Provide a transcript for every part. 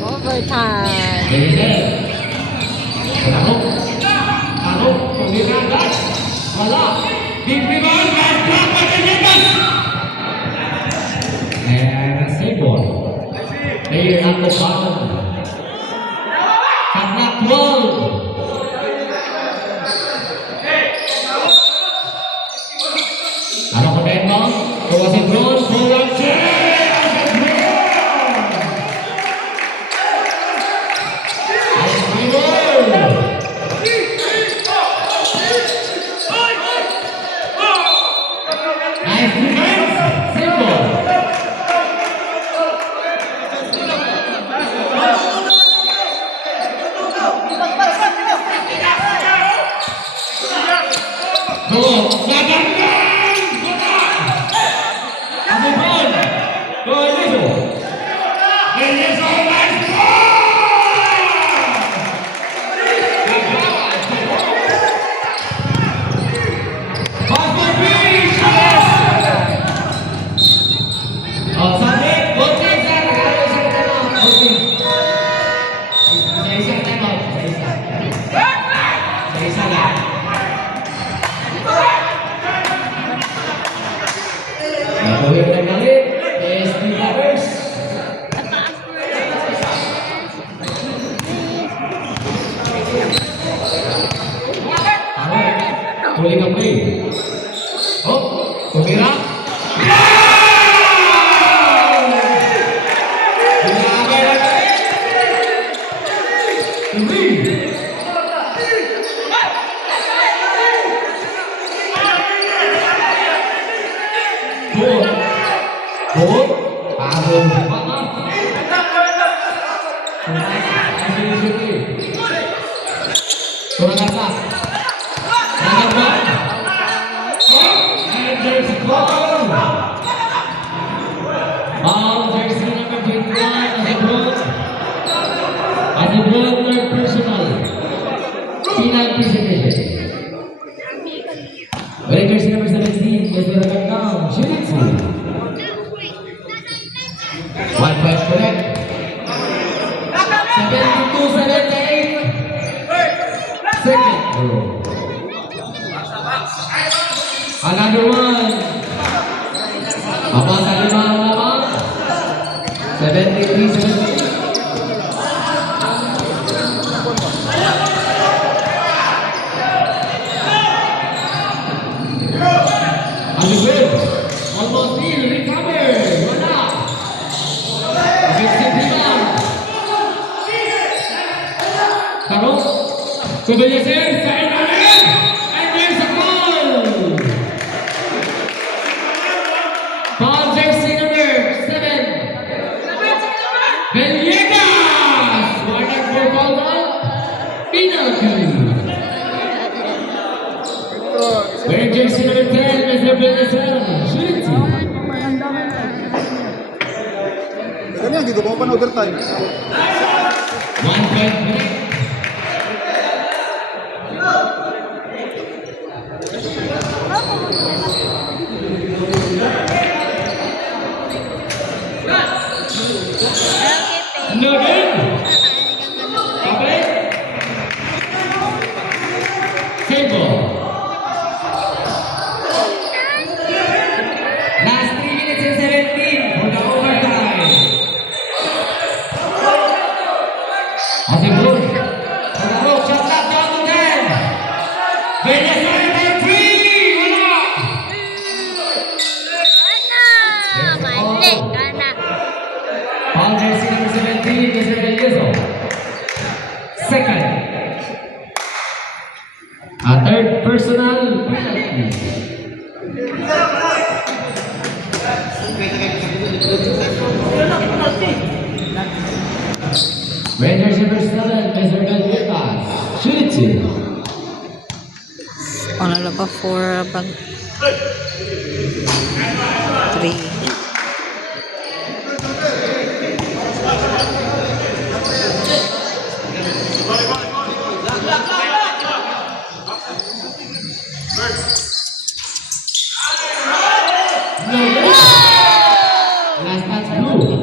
Overtime. Tarok, pagkakagat. Wala. Bigbigan, last block, pagkakagat. And save ball. Player at the bottom. Katnak 12. Ano ko din mo? Tuwa si Bruce, forward set! Huling ang play. Oh, tumira. Kurang atas. Jersey number 17 is the record down. Shinichi. 1 point correct. 72-78. Second. Another one. Apa sa lima ang lamang? 73-78. Almost in, recover, wala. Offensive rebound. Tarok, Kubayasin, sa ilalim, and there's a goal. Foul jersey number 7. Villegas, Warner for foul out, penalty. Wearing jersey number 10, Mr. Venezuela. Kanya dito mo pa overtime. 1 point break. No good. Okay. Save ball. Last 3 minutes and 17 for the overtime. Asibur. Tarok, shot clock down to 10. Venezuela by 3. Wala. Mali, kana. Foul jersey number 17, Mr. Venezuela. Second. A third personal penalty. Rangers number 7, Mr. Venezuela. Shoot it. Ano ba 4 bang 3. Last touch blue.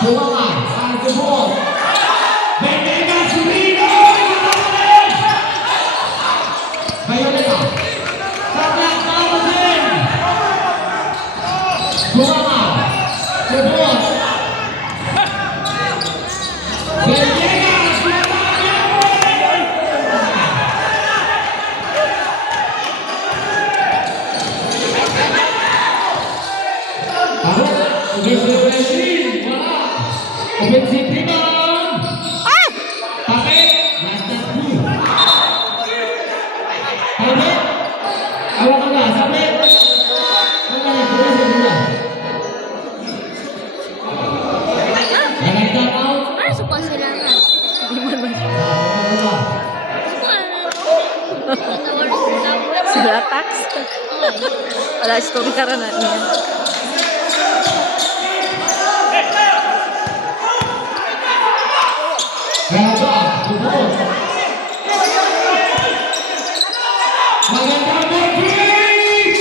Pumangan, ang support. Venegas, Rino! Bayoneta. Sabak Mausin. Pumangan, support. Venegas, offensive rebound. Tapik. Last touch two. Tapik. Awak enggak? Sabit. Mana boleh sebelah. Jangan time out. Ano suka sila na? Di man man. Sila tax. Wala story ka na niya. Gagah, support. Magandang break.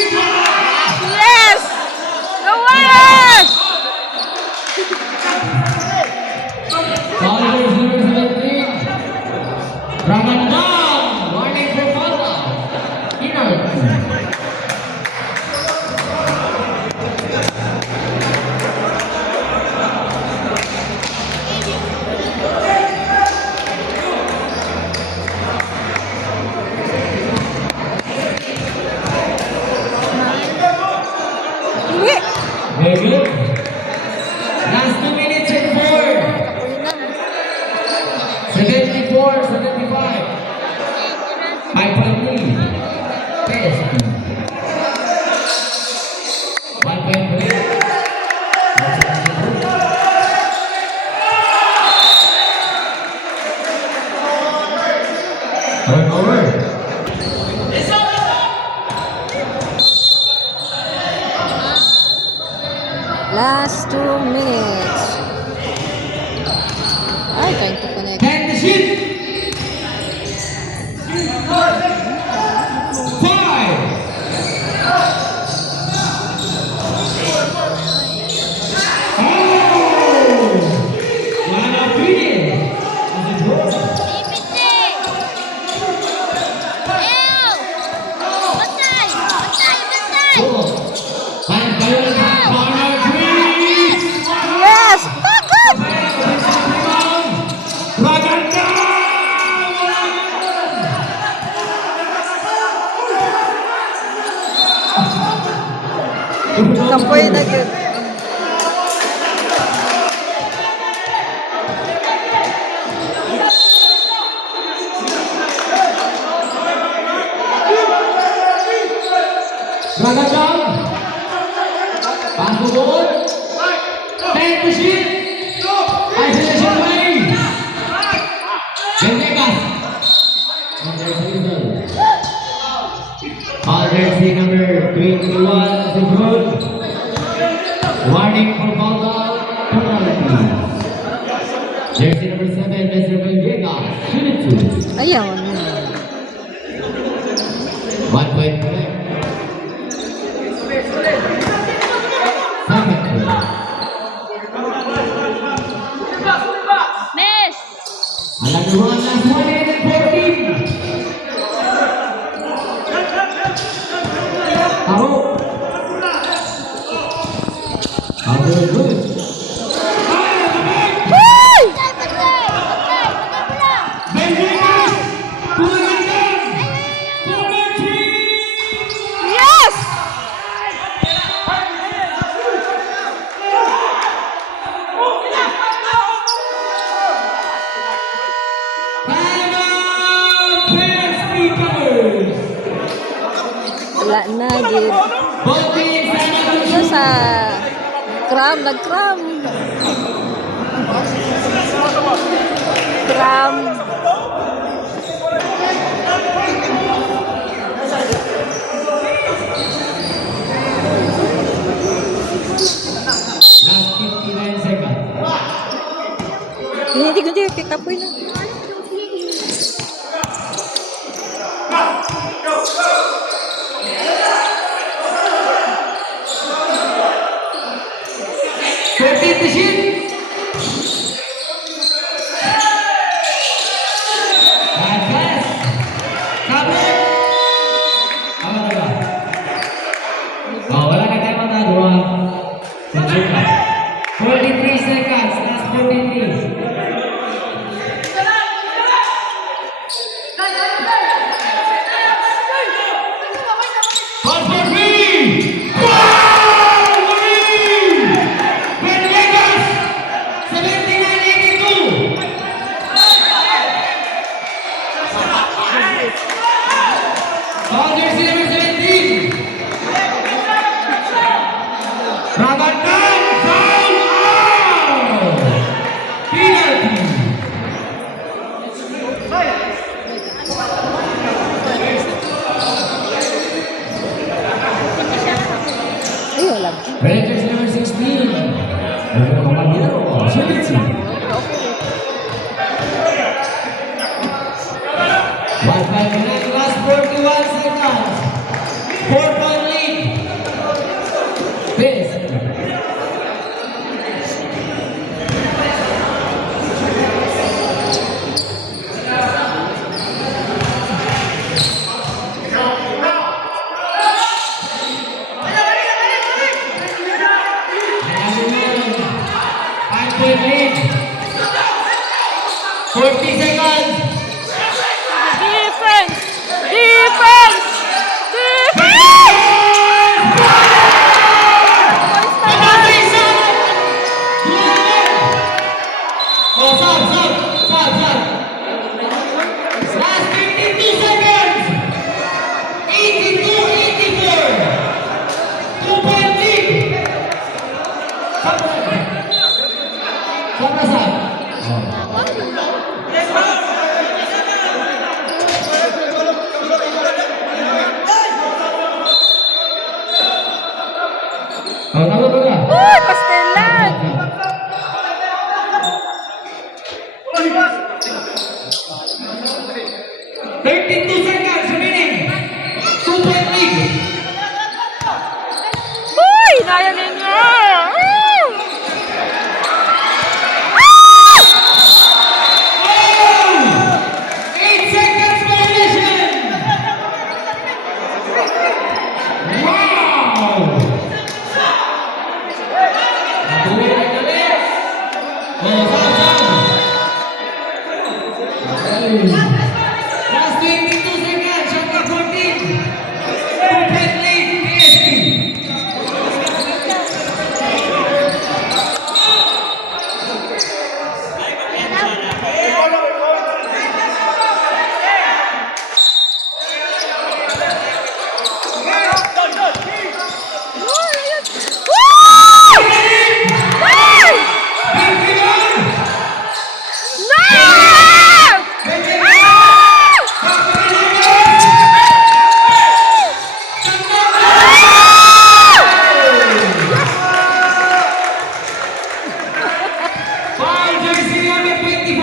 Yes! The Warriors! Foul number 17. Ramadan. Warning for foul. Penalty. Uwi! Very good. Last 2 minutes and 4. 74, 75. 5-point lead. Best. 1-point break. Turnover. Last 2 minutes. Ay, trying to connect. And the shoot. 5. Oh! Line up feeding. Yes! Back up! Kapoy na yun. Ragazan. Pass the ball. Take the shot. Isolation play. Venegas. Jersey number 21 Zubrun. Warning for foul penalty. Jersey number 7 Mr. Venegas. Shoot it two. Ayaw. 1 point play. Second play. Miss! Alam nyo mga last 1 minute and 14. Ako. Ako good. Hey! Benjamin! Tumagan! Tumagan! Yes! Wala na, gid. Ito sa cram, nag-cram. Cram. Last 59 seconds. Hindi ko dito, pick up ko yun. Repeat the shit. remaining. 40 seconds. Defense! Defense! Defense! Oh, stop. Last 52 seconds. 82-84. 2-point lead. Sobra, Sam. Oh, tama. Uy, pastelan! 32 seconds remaining. 2-point lead. Uy, naya ninyo! Oh! 8 seconds violation. Wow! Oh, Sam. Last 22 seconds. Shot clock 14. 2-point lead. PSP. Foul jersey number 24.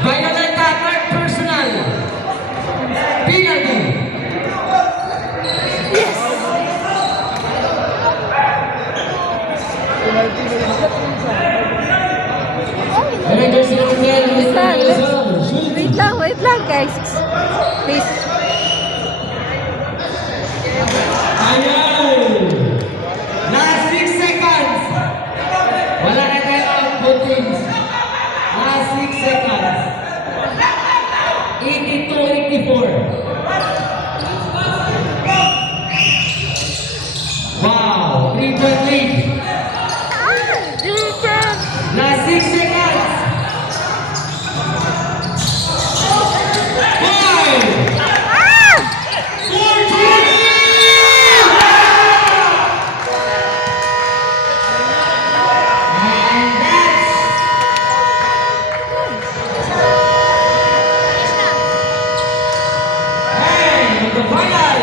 Violent attack personal. Penalty. Violent jersey number 10. Wait lang guys. Please. Ayaw. Last 6 seconds. Wala na tayo both teams. Last 6 seconds. 82-84. Wow, 3-point lead. Defense! Last 6 seconds. 5, 4, 3. And that's and the final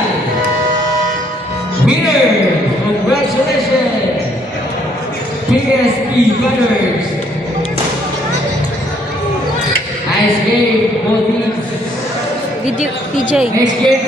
winner. Congratulations, PSP Gunners. Nice game, both teams. Video, PJ. Next game.